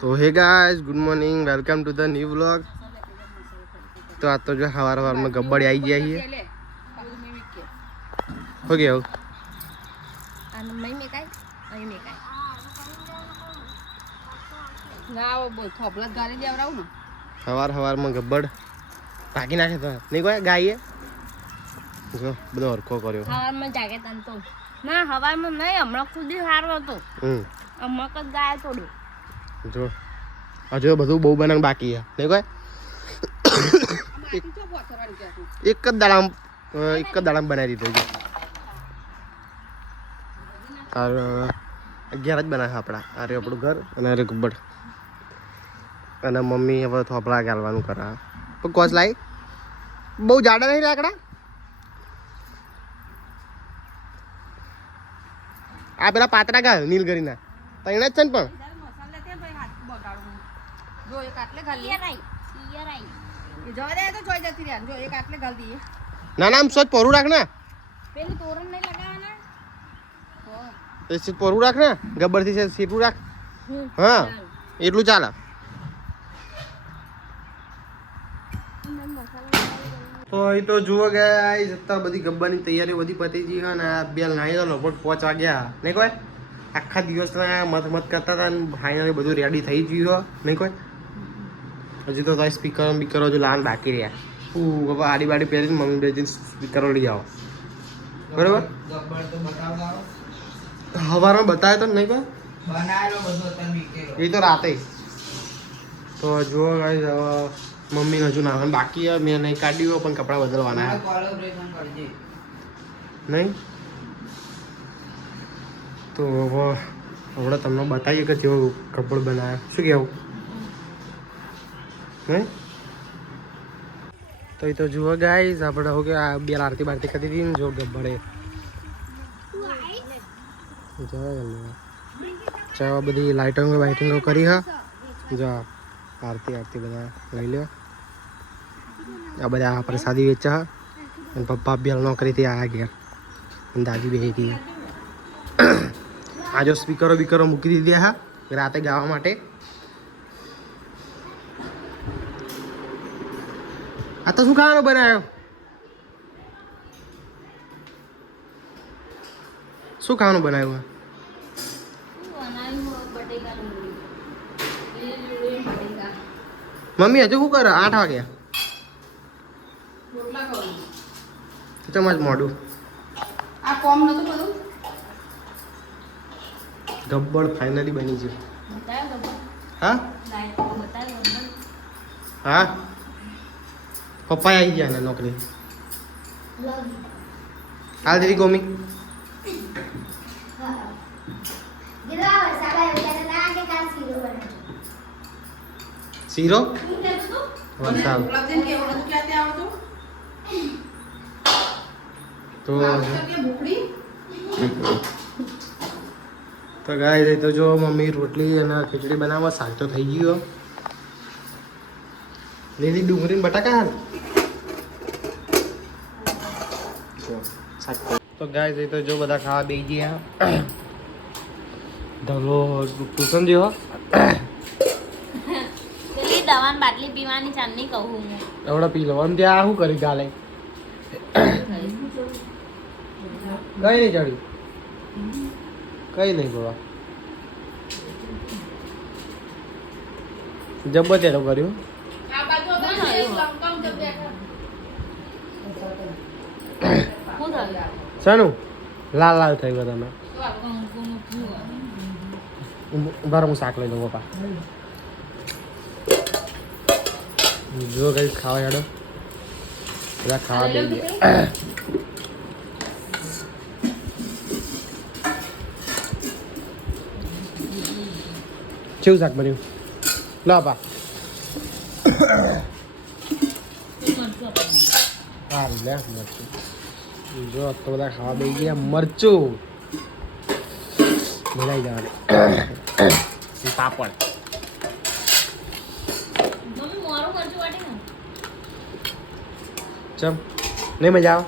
તો હે guys, good morning, welcome to the new vlog. તો આ તો જો સવારમાં ગબ્બડી આવી ગયા છીએ. હો ગયો સવારમાં ગબ્બડ ભાગી નાખે તો નહીં કોઈ ગાઈએ જો બધો હરખો કર્યો. હવારમાં જાગે તન તો ના હવારમાં નહીં, હમણાં ખુદી સારું હતું. હમણાં જ ગાય થોડું જો હજુ બધું બહુ બનાવવાનું બાકી છે નહીં કોઈ. એક જ દાડામાં બનાવી દીધું છે. আর 11 જ બનાવે આપણા. અરે આપણું ઘર અને અરે ગબ્બડ અને મમ્મી હવે થોપડા ગાલવાનું કરે. પણ કોસ લાવી બહુ જાડા નહીં લાકડા. આ પેલા પાતળા ગાય નીલગરીના તૈણ જ છે ને. પણ ના ના આમ સોચ પોરું રાખ ને, પેલું તોરણ નહીં લગાવવાના. પોરું રાખ ને, ગબ્બર થી સીટું રાખ. હા એટલું ચાલે. તો એ તો જુઓ ગયા અત્યારે બધી ગબ્બરની તૈયારી બધી પતી ગઈ છે ને આ બે નાઈ તો લગભગ 5 વાગ્યા નહીં કોઈ. આખા દિવસના મત કરતા હતા ને ફાઇનલી બધું રેડી થઈ ગયું નહીં કોઈ. હજી તો સ્પીકરો હજુ લાવવાનું બાકી રહ્યા. હવે આડી બાડી પહેરીને મમ્મી બેજીને સ્પીકરો લઈ આવો બરોબર. સવારમાં બતાવ્યો તો નહીં કોઈ, એ તો રાતે. તો જુઓ ગાઈસ હવે મમ્મીને હજુ નાવાનું બાકી છે. મેં નહીં કાઢ્યું પણ કપડાં બદલવાના નહીં. તો હવે તમને બતાવીએ કે જેવો કપડ બનાવ્યો. શું કહેવું નહીં? તો એ તો જુઓ ગાઈસ આપણે હો કે આ બે આરતી બારતી કરી દીધી ને જો ગબ્બડે ચાલો બધી લાઇટિંગો કરી હા. જો આરતી બધા લઈ લ્યો. આ બધા પ્રસાદી વેચા હા. અને પપ્પા બે નોકરીથી આવ્યા ગયા અને દાદી બે હતી. આ જો સ્પીકરો મૂકી દીધા હા રાતે ગાવા માટે. આ તો શું ખાવાનું બનાવ્યો? શું ખાવાનું બનાવ્યું? મમ્મી હજુ શું કરે? 8 વાગ્યા તમારે મોડું. ગબ્બડ ફાઇનલી બની ગયું. હા હા પપ્પા આવી ગયા ને નોકરી. હાલ દીદી ગોમી શીરો વરસાદ. તો ગાય તો જો મમ્મી રોટલી અને ખીચડી બનાવવા. શાક તો થઈ ગયો. લીલી ડુંગળી બટાકા હાલ. તો ગાય તો જો બધા ખાવા બેસી ગયા. ધલો ટ્યુશન જેવો પેલી દવાની બાટલી પીવાની ચાંદની કહું હું એવડા પી લો. આમ ત્યાં શું કરી ગાલે કઈ નહીં ચડી કઈ નહીં બાબા જબ્બર તેરો કર્યું. શાનું લાલ લાલ થઈ ગયો તમે? બરાબર હું શાક લઈ લઉં પપ્પા. જો કઈ ખાવા યાડો બધા ખાવા દઈ ગયા. કેવું શાક બન્યું? લા પા સારું લે મરચું. જો તો બધા ખાવા દઈ ગયા. મરચું ભરાઈ જવાનું. પાપડ ચમ નહીં મજા આવે.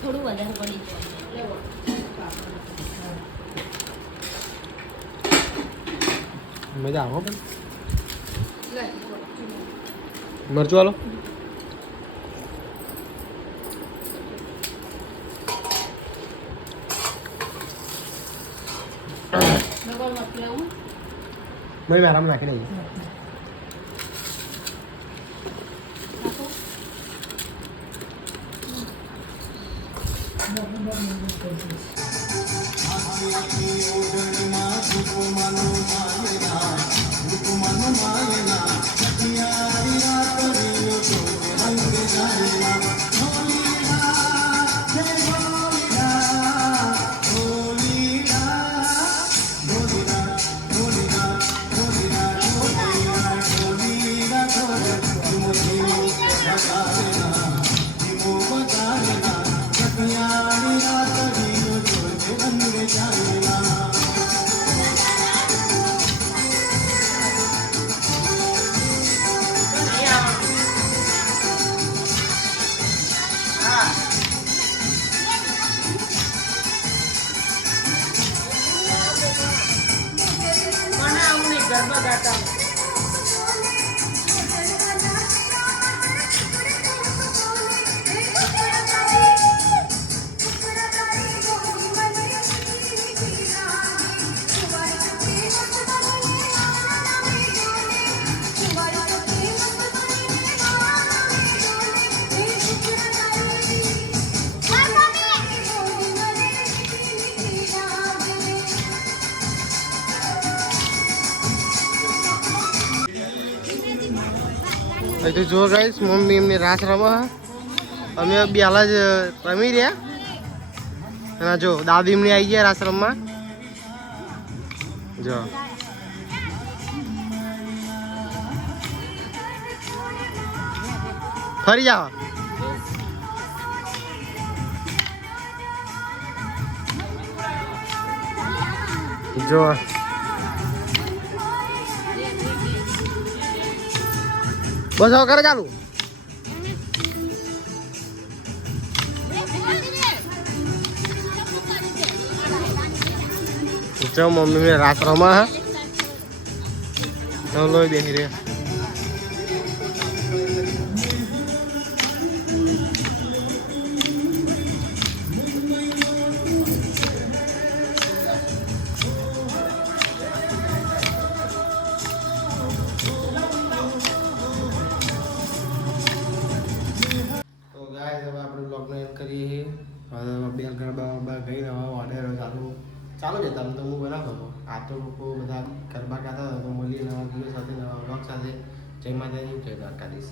થોડું વધારે પડી મજા આવો પણ મરચું હાલો. ભાઈ આરામ નાખી દઈએ. તો જો ગાઈસ મમ્મી એમની રાસ રમવા, અમે બી હાલ જ રમી રહ્યા. અને જો દાદી એમની આવી ગયા રાસ રમવા. જો ફરી જાઓ. જો બસ હવે કરે ચાલુ. જો મમ્મી મેં રાત રમા હે લોહી બેસી રે. કરીએ બે ગરબા ગઈ રહ્યા ઓર્ડર ચાલુ છે. તમે તો હું બનાવતો હતો. આ તો લોકો બધા ગરબા ગાતા હતા. તો મળીએ નવા દિવસ સાથે, નવા બ્લોગ સાથે. જય માતાજી, જય દ્વારકાધીશ.